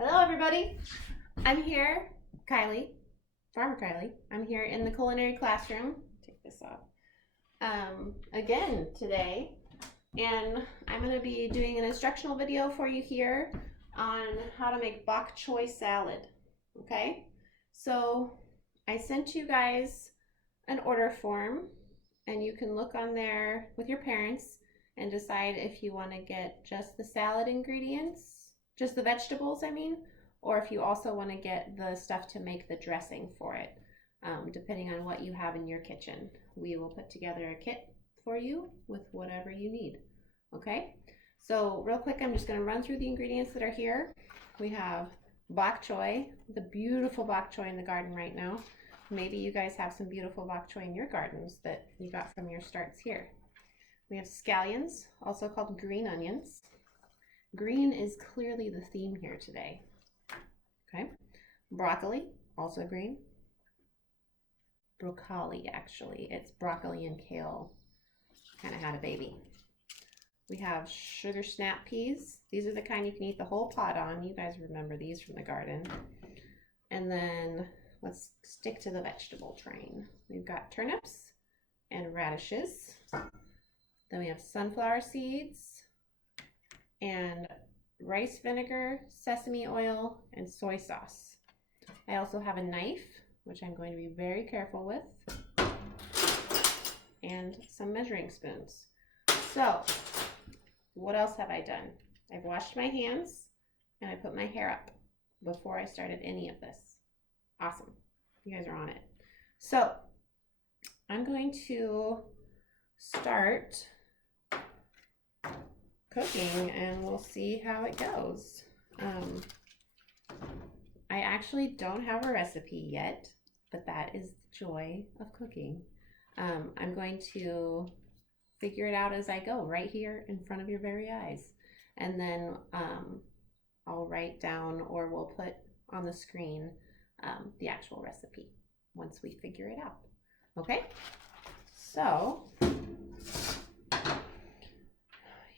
Hello everybody, I'm here, Kylie, Farmer Kylie. I'm here in the culinary classroom, take this off, again today, and I'm going to be doing an instructional video for you here on how to make bok choy salad, okay? So I sent you guys an order form and you can look on there with your parents and decide if you want to get just the salad ingredients, just the vegetables, or if you also want to get the stuff to make the dressing for it, depending on what you have in your kitchen. We will put together a kit for you with whatever you need, okay? So real quick, I'm just going to run through the ingredients that are here. We have bok choy, the beautiful bok choy in the garden right now. Maybe you guys have some beautiful bok choy in your gardens that you got from your starts here. We have scallions, also called green onions. Green is clearly the theme here today. Okay. Broccoli, also green. Broccoli, actually. It's broccoli and kale. Kind of had a baby. We have sugar snap peas. These are the kind you can eat the whole pot on. You guys remember these from the garden. And then let's stick to the vegetable train. We've got turnips and radishes. Then we have sunflower seeds and rice vinegar, sesame oil, and soy sauce. I also have a knife, which I'm going to be very careful with, and some measuring spoons. So, what else have I done? I've washed my hands and I put my hair up before I started any of this. Awesome. You guys are on it. So, I'm going to start cooking and we'll see how it goes. I actually don't have a recipe yet, but that is the joy of cooking. I'm going to figure it out as I go right here in front of your very eyes. And then I'll write down or we'll put on the screen the actual recipe once we figure it out. Okay? So,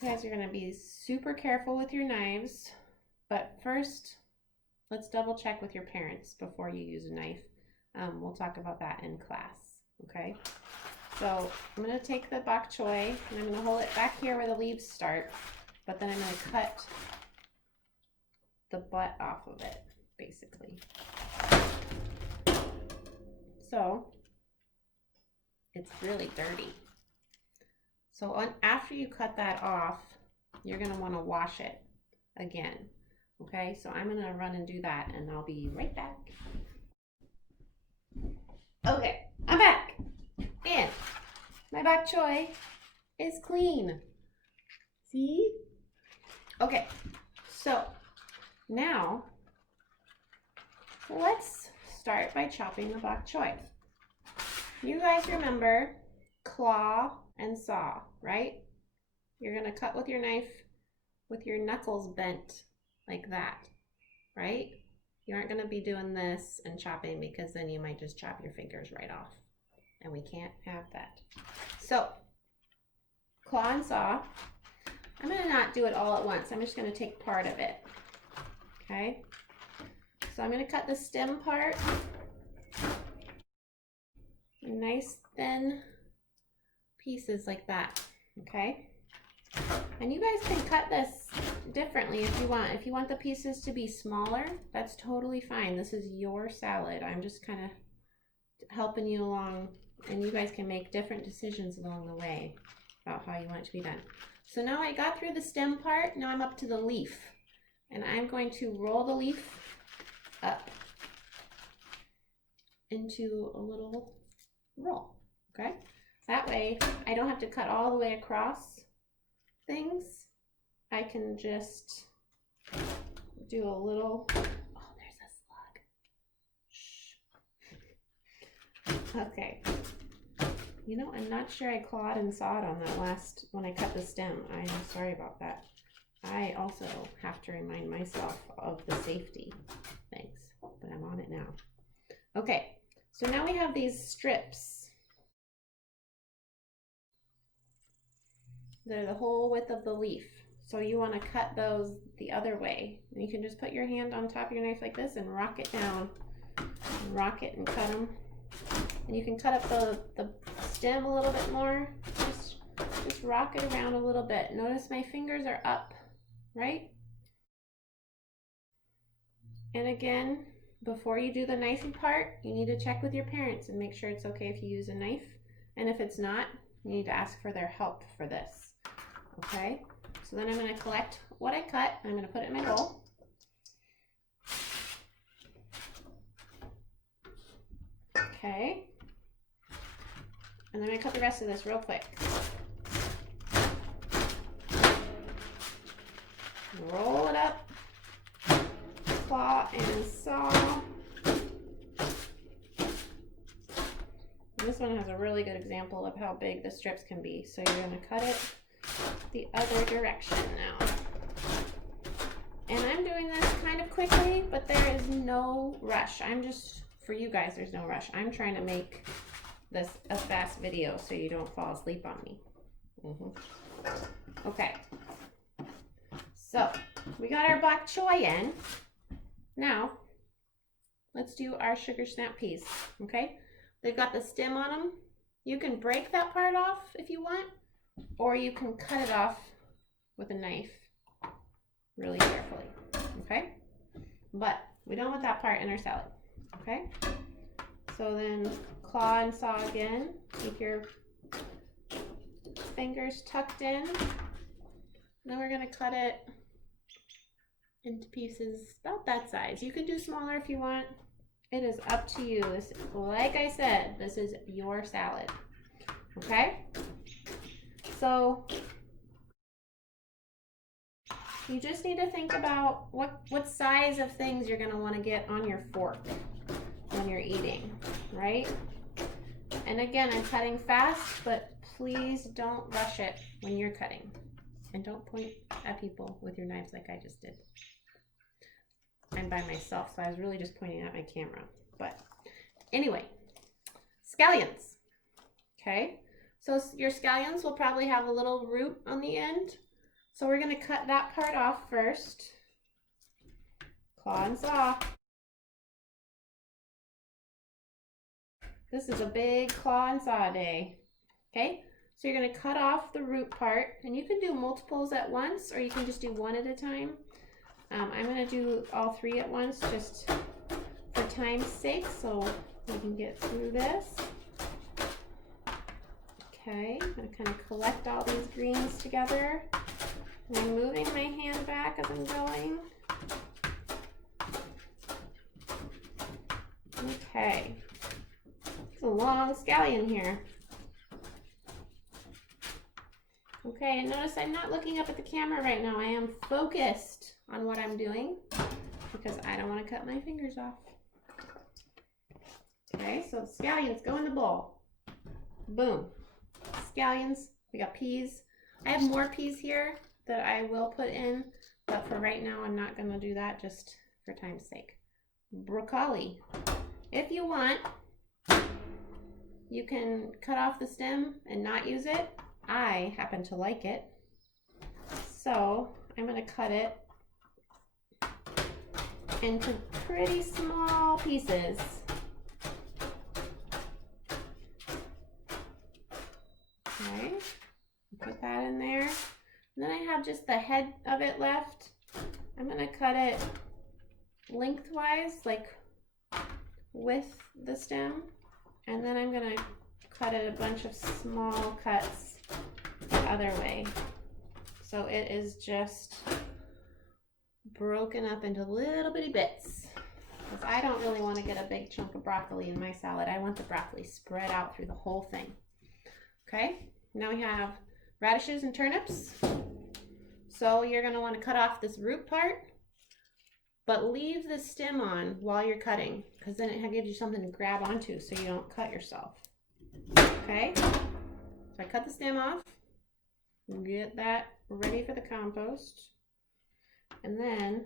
you guys are going to be super careful with your knives, but first let's double check with your parents before you use a knife. We'll talk about that in class, okay? So I'm going to take the bok choy and I'm going to hold it back here where the leaves start, but then I'm going to cut the butt off of it, basically. So it's really dirty. So after you cut that off, you're going to want to wash it again. Okay, so I'm going to run and do that and I'll be right back. Okay, I'm back. And my bok choy is clean. See? Okay, so now let's start by chopping the bok choy. You guys remember claw and saw, right? You're going to cut with your knife with your knuckles bent like that, right? You aren't going to be doing this and chopping because then you might just chop your fingers right off. And we can't have that. So, claw and saw. I'm going to not do it all at once. I'm just going to take part of it. Okay? So I'm going to cut the stem part. Nice thin pieces like that, okay? And you guys can cut this differently if you want. If you want the pieces to be smaller, that's totally fine. This is your salad. I'm just kind of helping you along, and you guys can make different decisions along the way about how you want it to be done. So now I got through the stem part, now I'm up to the leaf. And I'm going to roll the leaf up into a little roll, okay? That way, I don't have to cut all the way across things. I can just do a little, oh, there's a slug. Shh. Okay. You know, I'm not sure I clawed and sawed on that last, when I cut the stem. I'm sorry about that. I also have to remind myself of the safety things, but I'm on it now. Okay, so now we have these strips. They're the whole width of the leaf. So you want to cut those the other way. And you can just put your hand on top of your knife like this and rock it down. Rock it and cut them. And you can cut up the stem a little bit more. Just rock it around a little bit. Notice my fingers are up, right? And again, before you do the knifing part, you need to check with your parents and make sure it's okay if you use a knife. And if it's not, you need to ask for their help for this. Okay? So then I'm going to collect what I cut. I'm going to put it in my bowl. Okay. And then I'm going to cut the rest of this real quick. Roll it up. Claw and saw. This one has a really good example of how big the strips can be. So you're going to cut it the other direction now. And I'm doing this kind of quickly, but there is no rush. For you guys, there's no rush. I'm trying to make this a fast video so you don't fall asleep on me. Okay. So we got our bok choy in. Now, let's do our sugar snap peas, okay? They've got the stem on them. You can break that part off if you want, or you can cut it off with a knife really carefully, okay? But we don't want that part in our salad, okay? So then claw and saw again. Keep your fingers tucked in. Then we're gonna cut it into pieces about that size. You can do smaller if you want. It is up to you. This, like I said, this is your salad. Okay? So you just need to think about what size of things you're gonna want to get on your fork when you're eating, right? And again, I'm cutting fast, but please don't rush it when you're cutting. And don't point at people with your knives like I just did. I'm by myself, so I was really just pointing at my camera. But anyway, scallions. Okay, so your scallions will probably have a little root on the end. So we're going to cut that part off first. Claw and saw. This is a big claw and saw day. Okay, so you're going to cut off the root part, and you can do multiples at once, or you can just do one at a time. I'm going to do all three at once just for time's sake, so we can get through this. Okay, I'm going to kind of collect all these greens together. And I'm moving my hand back as I'm going. Okay, it's a long scallion here. Okay, and notice I'm not looking up at the camera right now. I am focused on what I'm doing because I don't want to cut my fingers off. Okay, so the scallions go in the bowl. Boom. Scallions, we got peas. I have more peas here that I will put in, but for right now I'm not going to do that just for time's sake. Broccoli. If you want, you can cut off the stem and not use it. I happen to like it, so I'm going to cut it into pretty small pieces. Okay, put that in there. And then I have just the head of it left. I'm going to cut it lengthwise, like with the stem, and then I'm going to cut it a bunch of small cuts the other way. So it is just broken up into little bitty bits. Because I don't really want to get a big chunk of broccoli in my salad. I want the broccoli spread out through the whole thing. Okay, now we have radishes and turnips. So you're going to want to cut off this root part, but leave the stem on while you're cutting, because then it gives you something to grab onto so you don't cut yourself. Okay, so I cut the stem off, get that ready for the compost, and then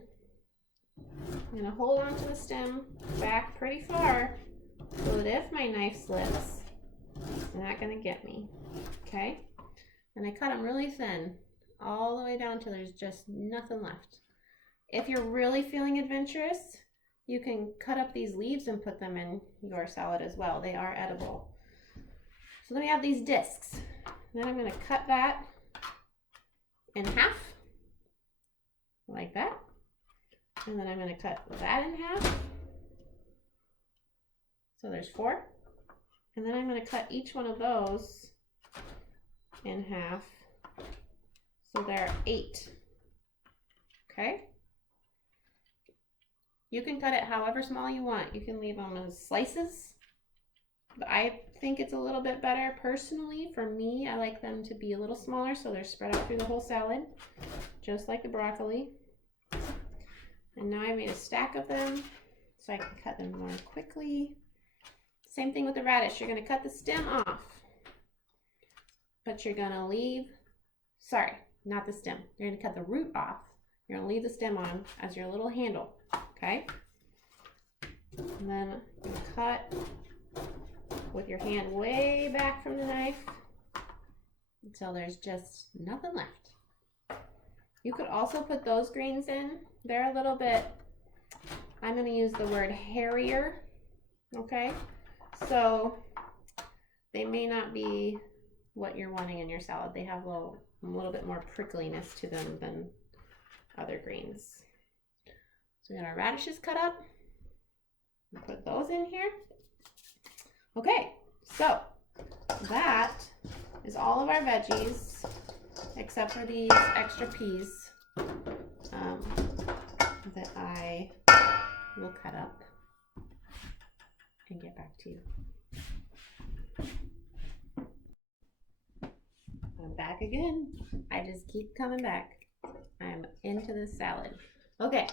I'm going to hold on to the stem back pretty far so that if my knife slips, it's not going to get me. Okay, and I cut them really thin. all the way down till there's just nothing left. If you're really feeling adventurous, you can cut up these leaves and put them in your salad as well. They are edible. So then we have these discs. Then I'm going to cut that in half, like that. And then I'm going to cut that in half. So there's 4. And then I'm going to cut each one of those in half. So there are 8. Okay? You can cut it however small you want. You can leave them as slices. But I think it's a little bit better personally. For me, I like them to be a little smaller so they're spread out through the whole salad, just like the broccoli. And now I made a stack of them so I can cut them more quickly. Same thing with the radish. You're going to cut the stem off, but you're going to leave, sorry, not the stem. You're going to cut the root off. You're going to leave the stem on as your little handle, okay? And then you cut with your hand way back from the knife until there's just nothing left. You could also put those greens in. They're a little bit, I'm going to use the word hairier, okay? So they may not be what you're wanting in your salad. They have a little bit more prickliness to them than other greens. So we got our radishes cut up. We'll put those in here. Okay, so that is all of our veggies except for these extra peas that I will cut up and get back to you. I'm back again. I just keep coming back. I'm into this salad. Okay,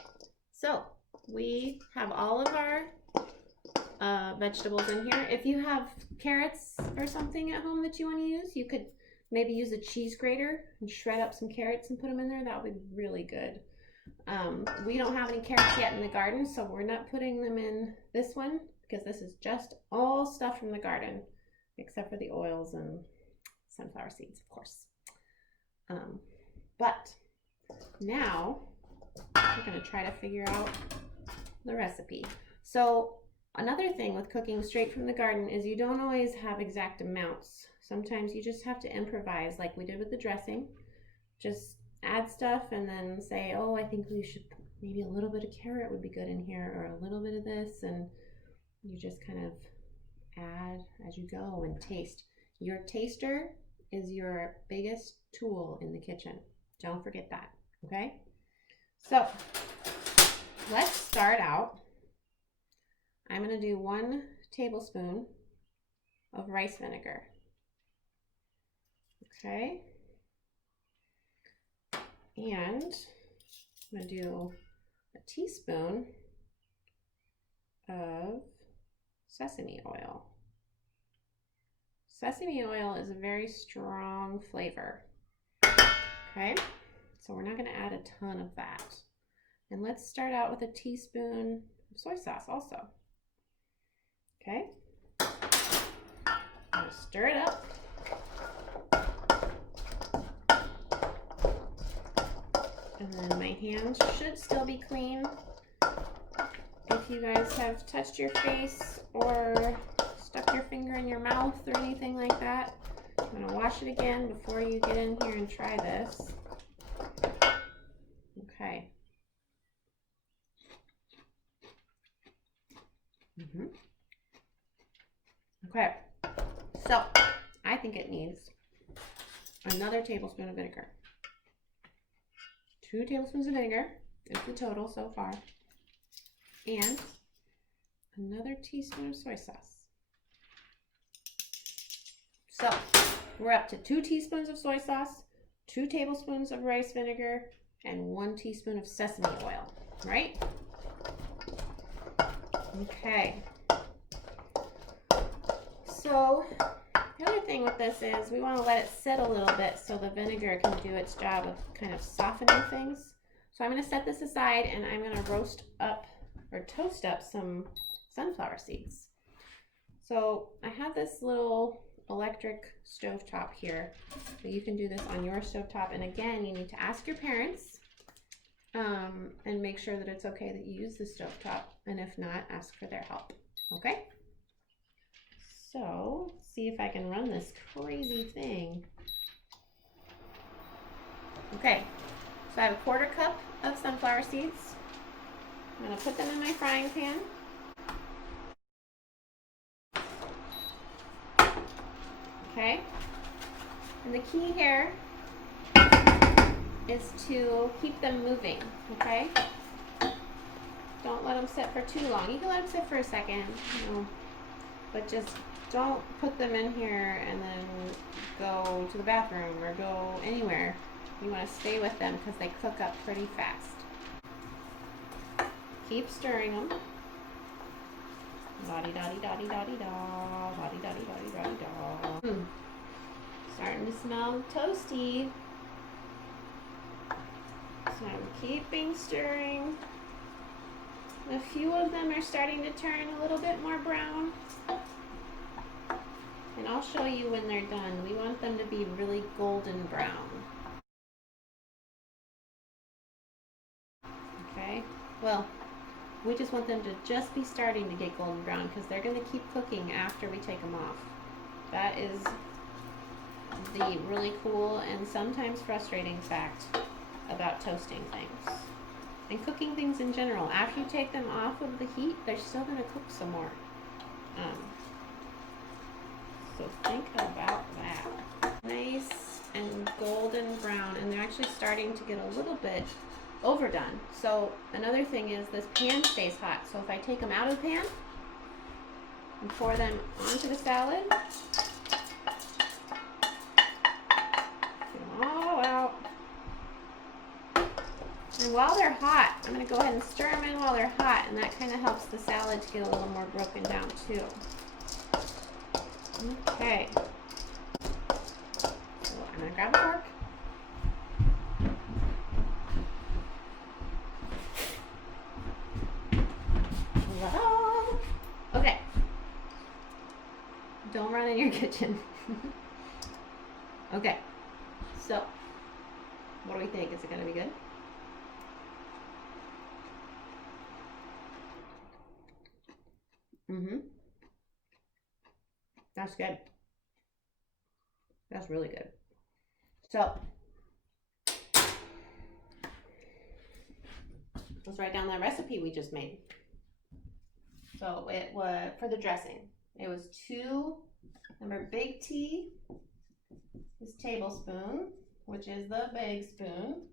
so we have all of our vegetables in here. If you have carrots or something at home that you want to use, you could maybe use a cheese grater and shred up some carrots and put them in there. That would be really good. We don't have any carrots yet in the garden, so we're not putting them in this one because this is just all stuff from the garden except for the oils and sunflower seeds, of course. But now we're going to try to figure out the recipe. So another thing with cooking straight from the garden is you don't always have exact amounts. Sometimes you just have to improvise like we did with the dressing. Just add stuff and then say, oh, I think we should, maybe a little bit of carrot would be good in here or a little bit of this, and you just kind of add as you go and taste. Your taster is your biggest tool in the kitchen. Don't forget that, okay? So let's start out. I'm going to do 1 tablespoon of rice vinegar. Okay. And I'm going to do a teaspoon of sesame oil. Sesame oil is a very strong flavor. Okay, so we're not going to add a ton of that. And let's start out with a teaspoon of soy sauce also. Okay, I'm going to stir it up. And then my hands should still be clean. If you guys have touched your face or stuck your finger in your mouth or anything like that, I'm going to wash it again before you get in here and try this. Okay. Okay, so I think it needs another tablespoon of vinegar. 2 tablespoons of vinegar is the total so far. And another teaspoon of soy sauce. So we're up to 2 teaspoons of soy sauce, 2 tablespoons of rice vinegar, and 1 teaspoon of sesame oil, right? Okay. So the other thing with this is we want to let it sit a little bit so the vinegar can do its job of kind of softening things. So I'm going to set this aside and I'm going to roast up or toast up some sunflower seeds. So I have this little electric stovetop here, but you can do this on your stovetop. And again, you need to ask your parents and make sure that it's okay that you use the stovetop. And if not, ask for their help. Okay? So, see if I can run this crazy thing. Okay, so I have a 1/4 cup of sunflower seeds. I'm going to put them in my frying pan. Okay, and the key here is to keep them moving, okay? Don't let them sit for too long. You can let them sit for a second, you know, but just don't put them in here and then go to the bathroom or go anywhere. You want to stay with them because they cook up pretty fast. Keep stirring them. La-di-da-di-da-di-da-di-da. La-di-da-di-da-di-da-di-da. Starting to smell toasty. So I'm keeping stirring. A few of them are starting to turn a little bit more brown. And I'll show you when they're done. We want them to be really golden brown. Okay, well, we just want them to just be starting to get golden brown because they're going to keep cooking after we take them off. That is the really cool and sometimes frustrating fact about toasting things and cooking things in general. After you take them off of the heat, they're still going to cook some more. So think about that. Nice and golden brown, and they're actually starting to get a little bit overdone. So another thing is this pan stays hot. So if I take them out of the pan and pour them onto the salad, get them all out. And while they're hot, I'm going to go ahead and stir them in while they're hot, and that kind of helps the salad to get a little more broken down too. Okay. So I'm going to grab a fork. Okay. Don't run in your kitchen. Okay. So, what do we think? Is it going to be good? That's good. That's really good. So, let's write down that recipe we just made. So it was, for the dressing, it was 2, remember big T is tablespoon, which is the big spoon,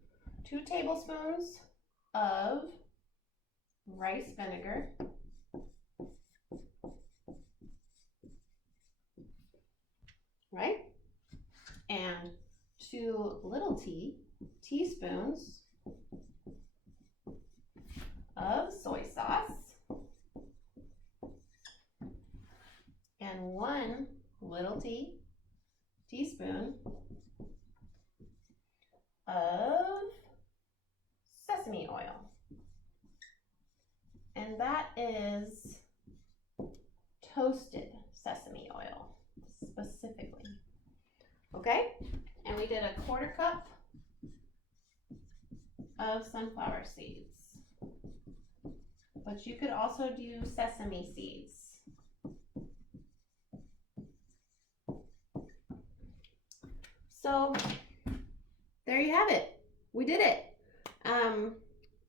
2 tablespoons of rice vinegar, right? And 2 little teaspoons of soy sauce, and 1 little teaspoon of sesame oil. And that is toasted sesame oil specifically. Okay? And we did a 1/4 cup of sunflower seeds. But you could also do sesame seeds. So there you have it. We did it.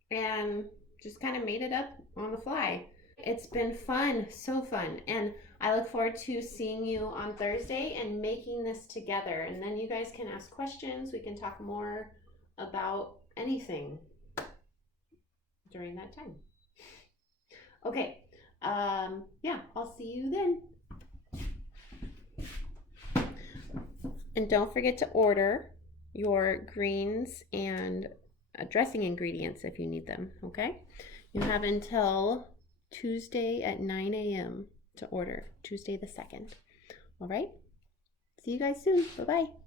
And just kind of made it up on the fly. It's been fun, so fun. And I look forward to seeing you on Thursday and making this together. And then you guys can ask questions. We can talk more about anything during that time. Okay. Yeah, I'll see you then. And don't forget to order your greens and dressing ingredients if you need them, okay? You have until Tuesday at 9 a.m. to order, Tuesday the 2nd. All right? See you guys soon. Bye-bye.